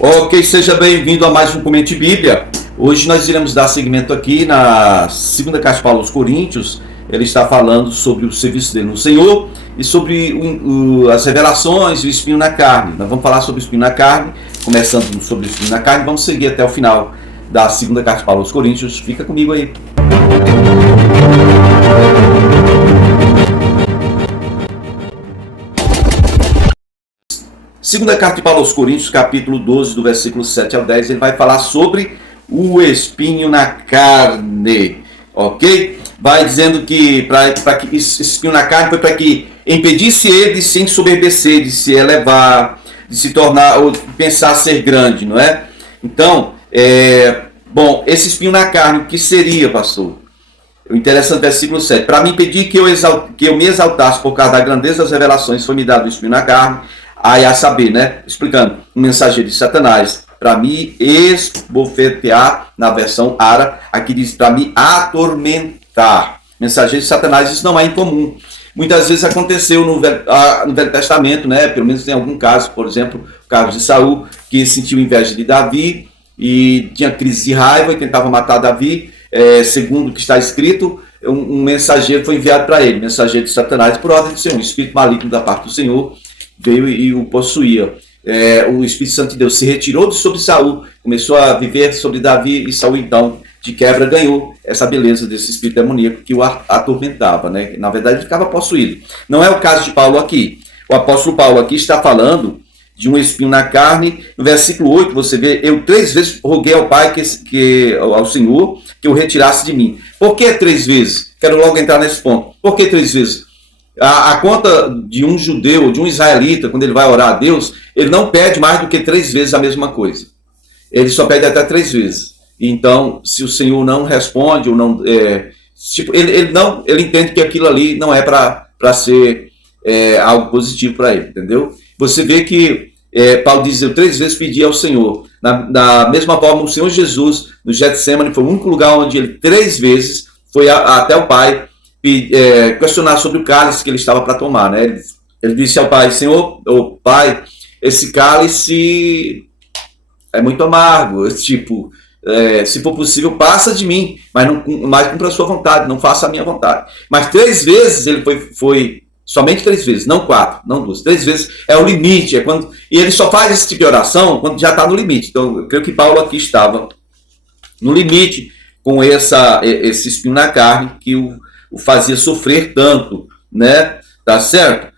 Ok, seja bem-vindo a mais um Comente Bíblia. Hoje nós iremos dar seguimento aqui na segunda carta de Paulo aos Coríntios. Ele está falando sobre o serviço dele no Senhor e sobre as revelações e o espinho na carne. Nós vamos falar sobre o espinho na carne, começando sobre o espinho na carne, vamos seguir até o final da segunda carta de Paulo aos Coríntios. Fica comigo aí. Segunda carta de Paulo aos Coríntios, capítulo 12, do versículo 7 ao 10, ele vai falar sobre o espinho na carne, ok? Vai dizendo que para que esse espinho na carne foi para que impedisse ele de se ensoberbecer, de se elevar, de se tornar, ou pensar ser grande, não é? Então, esse espinho na carne, o que seria, pastor? O interessante versículo 7. Para me impedir que eu me exaltasse por causa da grandeza das revelações, foi me dado o espinho na carne, aí a saber, né? Explicando, um mensageiro de Satanás, para me esbofetear, na versão Ara, aqui diz para me atormentar. Mensageiro de Satanás, isso não é incomum. Muitas vezes aconteceu no Velho Testamento, né? Pelo menos em algum caso, por exemplo, o caso de Saul, que sentiu inveja de Davi e tinha crise de raiva e tentava matar Davi. Segundo o que está escrito, um mensageiro foi enviado para ele, mensageiro de Satanás, por ordem do Senhor, um espírito maligno da parte do Senhor veio e o possuía. O Espírito Santo de Deus se retirou de sobre Saul, começou a viver sobre Davi, e Saul então, de quebra, ganhou essa beleza desse espírito demoníaco que o atormentava, né? Na verdade ele ficava possuído. Não é o caso de Paulo aqui. O apóstolo Paulo aqui está falando de um espinho na carne. No versículo 8 você vê: eu 3 vezes roguei ao Pai, ao Senhor, que o retirasse de mim. Por que 3 vezes? Quero logo entrar nesse ponto. Por que 3 vezes? A conta de um judeu, de um israelita, quando ele vai orar a Deus, ele não pede mais do que 3 vezes a mesma coisa. Ele só pede até 3 vezes. Então, se o Senhor não responde, ou não, ele entende que aquilo ali não é para ser algo positivo para ele, entendeu? Você vê que Paulo diz: eu 3 vezes pedi ao Senhor. Da mesma forma, o Senhor Jesus, no Getsemane, foi o único lugar onde ele 3 vezes foi até o Pai questionar sobre o cálice que ele estava para tomar, né? Ele disse ao Pai: Senhor, Pai, esse cálice é muito amargo, se for possível, passa de mim, mas cumpra a sua vontade, não faça a minha vontade. Mas 3 vezes ele foi somente 3 vezes, não 4, não 2, 3 vezes é o limite, e ele só faz esse tipo de oração quando já está no limite. Então eu creio que Paulo aqui estava no limite com esse espinho na carne que o fazia sofrer tanto, né? Tá certo?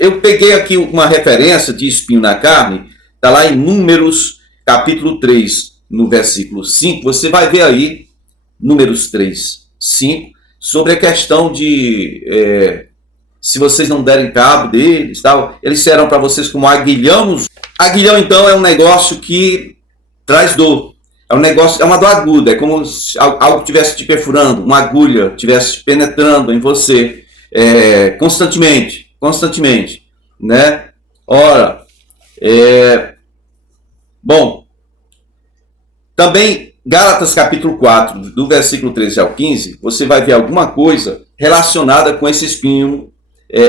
Eu peguei aqui uma referência de espinho na carne, tá lá em Números, capítulo 3, no versículo 5, você vai ver aí, Números 3, 5, sobre a questão de se vocês não derem cabo deles, tal, eles serão para vocês como aguilhão. Aguilhão, então, é um negócio que traz dor. É um negócio, é uma dor aguda, é como se algo estivesse te perfurando, uma agulha estivesse penetrando em você constantemente, né? Ora, também Gálatas capítulo 4, do versículo 13 ao 15, você vai ver alguma coisa relacionada com esse espinho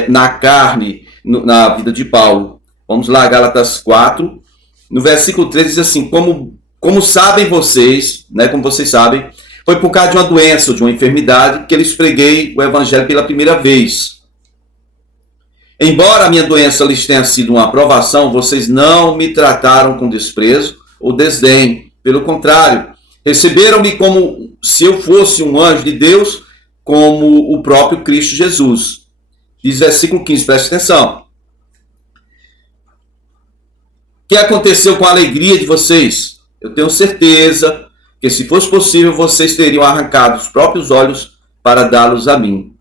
na carne, na vida de Paulo. Vamos lá, Gálatas 4, no versículo 13 diz assim: como sabem vocês, né, como vocês sabem, foi por causa de uma doença ou de uma enfermidade que eu lhes preguei o evangelho pela primeira vez. Embora a minha doença lhes tenha sido uma aprovação, vocês não me trataram com desprezo ou desdém. Pelo contrário, receberam-me como se eu fosse um anjo de Deus, como o próprio Cristo Jesus. Diz versículo 15, preste atenção. O que aconteceu com a alegria de vocês? Eu tenho certeza que, se fosse possível, vocês teriam arrancado os próprios olhos para dá-los a mim.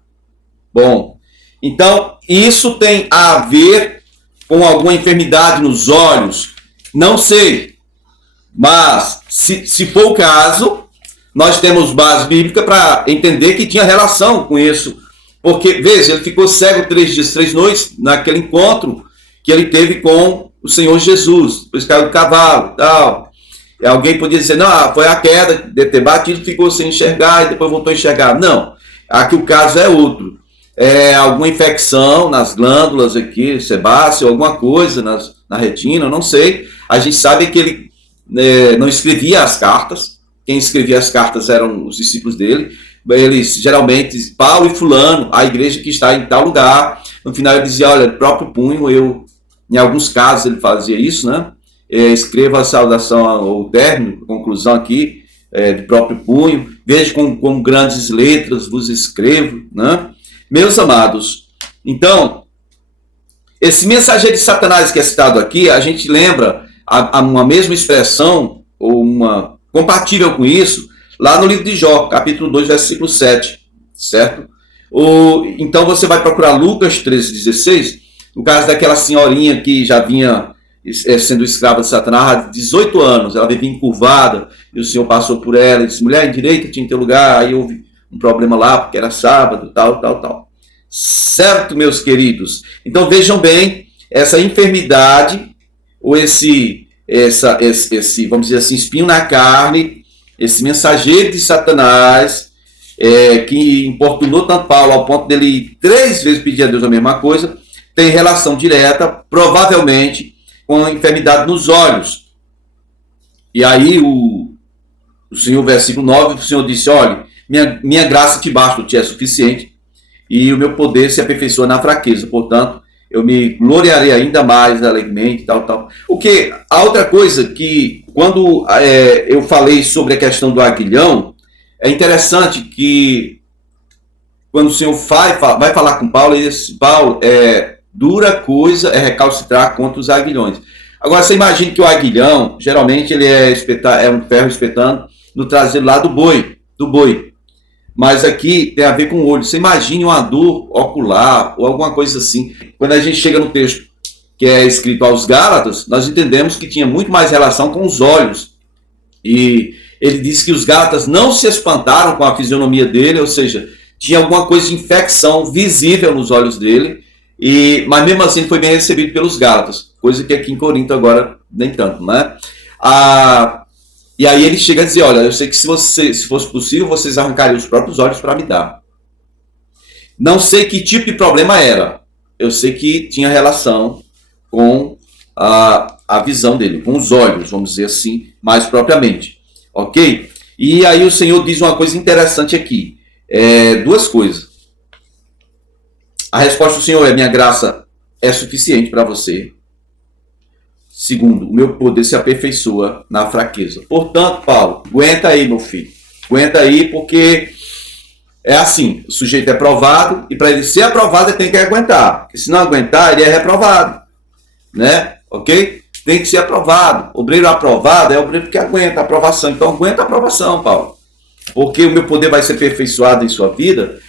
Bom, então, isso tem a ver com alguma enfermidade nos olhos? Não sei. Mas, se for o caso, nós temos base bíblica para entender que tinha relação com isso. Porque, veja, ele ficou cego 3 dias, 3 noites, naquele encontro que ele teve com o Senhor Jesus. Depois caiu do cavalo e tal. E alguém podia dizer: não, foi a queda de ter batido, ficou sem enxergar e depois voltou a enxergar. Não, aqui o caso é outro. alguma infecção nas glândulas aqui, sebáceo, alguma coisa na retina, eu não sei. A gente sabe que ele não escrevia as cartas. Quem escrevia as cartas eram os discípulos dele. Eles, geralmente, Paulo e fulano, a igreja que está em tal lugar. No final ele dizia, olha, próprio punho, em alguns casos ele fazia isso, né? Escreva a saudação, ou término, a conclusão aqui, de próprio punho. Veja com grandes letras vos escrevo, né? Meus amados, então, esse mensageiro de Satanás que é citado aqui, a gente lembra uma mesma expressão, ou uma compatível com isso, lá no livro de Jó, capítulo 2, versículo 7, certo? Então você vai procurar Lucas 13:16, no caso daquela senhorinha que já vinha sendo escrava de Satanás há 18 anos, ela vivia encurvada, e o Senhor passou por ela e disse, mulher, endireita, tinha teu lugar, aí houve um problema lá, porque era sábado, tal. Certo, meus queridos? Então vejam bem, essa enfermidade, ou esse, vamos dizer assim, espinho na carne, esse mensageiro de Satanás, que importunou tanto Paulo ao ponto dele 3 vezes pedir a Deus a mesma coisa, tem relação direta, provavelmente, com a enfermidade nos olhos. E aí o Senhor, versículo 9, o Senhor disse, olha, minha graça te basta, te é suficiente, e o meu poder se aperfeiçoa na fraqueza, portanto, eu me gloriarei ainda mais alegremente, tal. A outra coisa que, quando eu falei sobre a questão do aguilhão, é interessante que, quando o Senhor vai falar com Paulo, ele diz, Paulo, dura coisa é recalcitrar contra os aguilhões. Agora, você imagina que o aguilhão, geralmente, ele é um ferro espetando no traseiro lá do boi. Mas aqui tem a ver com o olho. Você imagine uma dor ocular ou alguma coisa assim. Quando a gente chega no texto que é escrito aos Gálatas, nós entendemos que tinha muito mais relação com os olhos. E ele diz que os Gálatas não se espantaram com a fisionomia dele, ou seja, tinha alguma coisa de infecção visível nos olhos dele, mas mesmo assim foi bem recebido pelos Gálatas, coisa que aqui em Corinto agora nem tanto, né? E aí ele chega a dizer, olha, eu sei que se fosse possível, vocês arrancariam os próprios olhos para me dar. Não sei que tipo de problema era. Eu sei que tinha relação com a visão dele, com os olhos, vamos dizer assim, mais propriamente. Ok? E aí o Senhor diz uma coisa interessante aqui. 2 coisas. A resposta do Senhor é, minha graça é suficiente para você. Segundo, o meu poder se aperfeiçoa na fraqueza. Portanto, Paulo, aguenta aí, meu filho. Aguenta aí, porque é assim, o sujeito é provado, e para ele ser aprovado, ele tem que aguentar. Porque se não aguentar, ele é reprovado. Né? Ok? Tem que ser aprovado. Obreiro aprovado é obreiro que aguenta a aprovação. Então, aguenta a aprovação, Paulo. Porque o meu poder vai ser aperfeiçoado em sua vida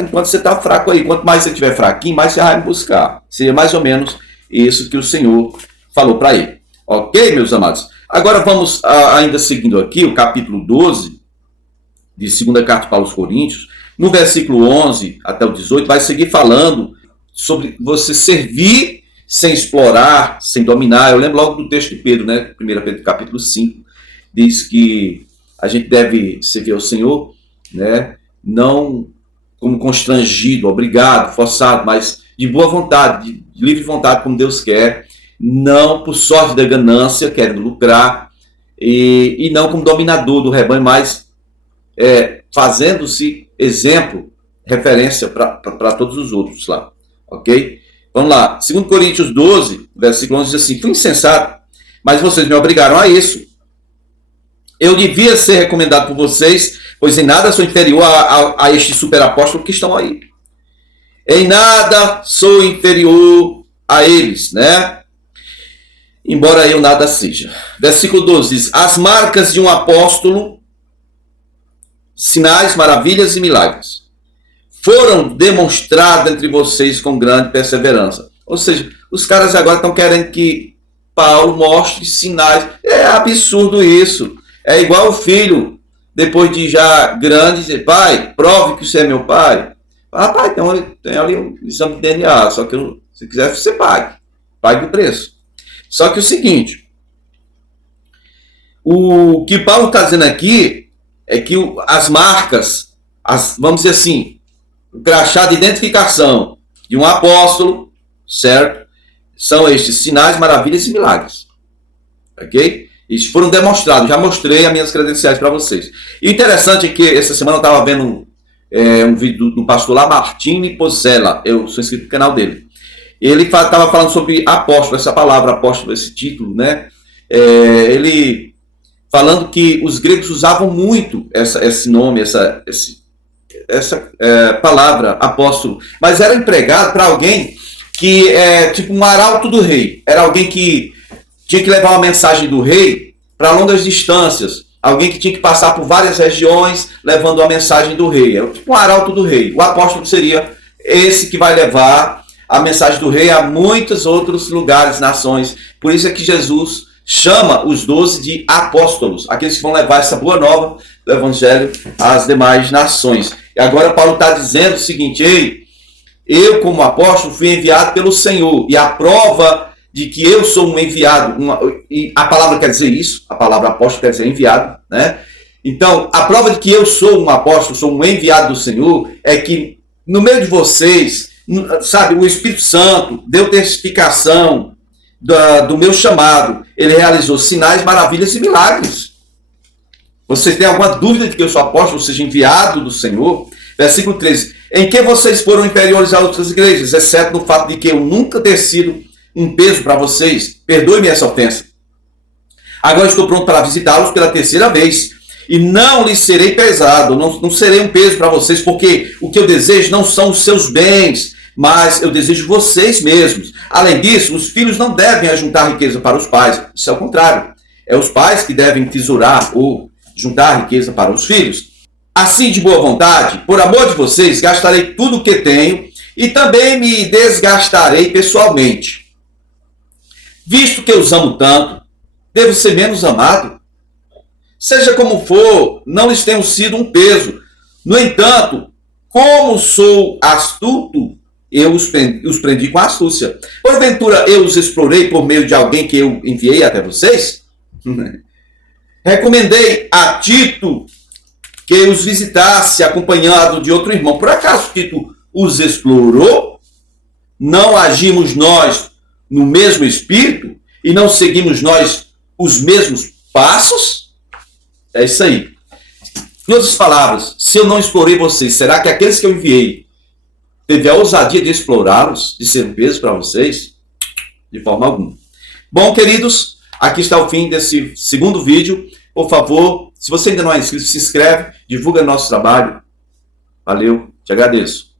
enquanto você está fraco aí. Quanto mais você estiver fraquinho, mais você vai me buscar. Seria mais ou menos isso que o Senhor falou para ele. Ok, meus amados? Agora vamos, ainda seguindo aqui, o capítulo 12 de 2ª Carta de Paulo aos Coríntios, no versículo 11 até o 18, vai seguir falando sobre você servir sem explorar, sem dominar. Eu lembro logo do texto de Pedro, né? 1 Pedro capítulo 5, diz que a gente deve servir ao Senhor, né? Não como constrangido, obrigado, forçado, mas de boa vontade, de livre vontade, como Deus quer, não por sorte da ganância, querendo lucrar, e não como dominador do rebanho, mas fazendo-se exemplo, referência para todos os outros lá. Ok? Vamos lá. 2 Coríntios 12, versículo 11, diz assim, fui insensato, mas vocês me obrigaram a isso. Eu devia ser recomendado por vocês, pois em nada sou inferior a este superapóstolo que estão aí. Em nada sou inferior a eles, né? Embora eu nada seja. Versículo 12 diz, as marcas de um apóstolo, sinais, maravilhas e milagres, foram demonstradas entre vocês com grande perseverança. Ou seja, os caras agora estão querendo que Paulo mostre sinais. É absurdo isso. É igual o filho, depois de já grande, dizer, pai, prove que você é meu pai. Pai, tem ali um exame de DNA, só que se quiser você pague o preço. Só que o seguinte, o que Paulo está dizendo aqui é que as marcas, vamos dizer assim, O crachá de identificação de um apóstolo, certo? São estes sinais, maravilhas e milagres. Ok? Eles foram demonstrados. Já mostrei as minhas credenciais para vocês. E interessante é que essa semana eu estava vendo um vídeo do pastor Lamartine Pozzella. Eu sou inscrito no canal dele. Ele estava falando sobre apóstolo, essa palavra apóstolo, esse título, né? Ele falando que os gregos usavam muito esse nome, essa palavra apóstolo, mas era empregado para alguém que é tipo um arauto do rei. Era alguém que tinha que levar uma mensagem do rei para longas distâncias. Alguém que tinha que passar por várias regiões levando a mensagem do rei. É tipo um arauto do rei. O apóstolo seria esse que vai levar a mensagem do rei a muitos outros lugares, nações. Por isso é que Jesus chama os 12 de apóstolos, aqueles que vão levar essa boa nova do evangelho às demais nações. E agora Paulo está dizendo o seguinte: ei, eu como apóstolo fui enviado pelo Senhor, e a prova de que eu sou um enviado, e a palavra quer dizer isso, a palavra apóstolo quer dizer enviado, né? Então, a prova de que eu sou um apóstolo, sou um enviado do Senhor, é que no meio de vocês, sabe, o Espírito Santo deu testificação do meu chamado. Ele realizou sinais, maravilhas e milagres. Vocês têm alguma dúvida de que eu sou apóstolo, ou seja, enviado do Senhor? Versículo 13. Em que vocês foram inferiores a outras igrejas, exceto no fato de que eu nunca ter sido um peso para vocês? Perdoe-me essa ofensa. Agora estou pronto para visitá-los pela terceira vez. E não lhes serei pesado, não serei um peso para vocês, porque o que eu desejo não são os seus bens, mas eu desejo vocês mesmos. Além disso, os filhos não devem ajuntar riqueza para os pais. Isso é o contrário. É os pais que devem tesourar ou juntar riqueza para os filhos. Assim, de boa vontade, por amor de vocês, gastarei tudo o que tenho e também me desgastarei pessoalmente. Visto que eu os amo tanto, devo ser menos amado? Seja como for, não lhes tenho sido um peso. No entanto, como sou astuto, eu os prendi com astúcia. Porventura, eu os explorei por meio de alguém que eu enviei até vocês? Recomendei a Tito que os visitasse acompanhado de outro irmão. Por acaso Tito os explorou? Não agimos nós no mesmo espírito? E não seguimos nós os mesmos passos? É isso aí. Em outras palavras, se eu não explorei vocês, será que aqueles que eu enviei teve a ousadia de explorá-los, de ser um peso para vocês? De forma alguma. Bom, queridos, aqui está o fim desse segundo vídeo. Por favor, se você ainda não é inscrito, se inscreve, divulga nosso trabalho. Valeu, te agradeço.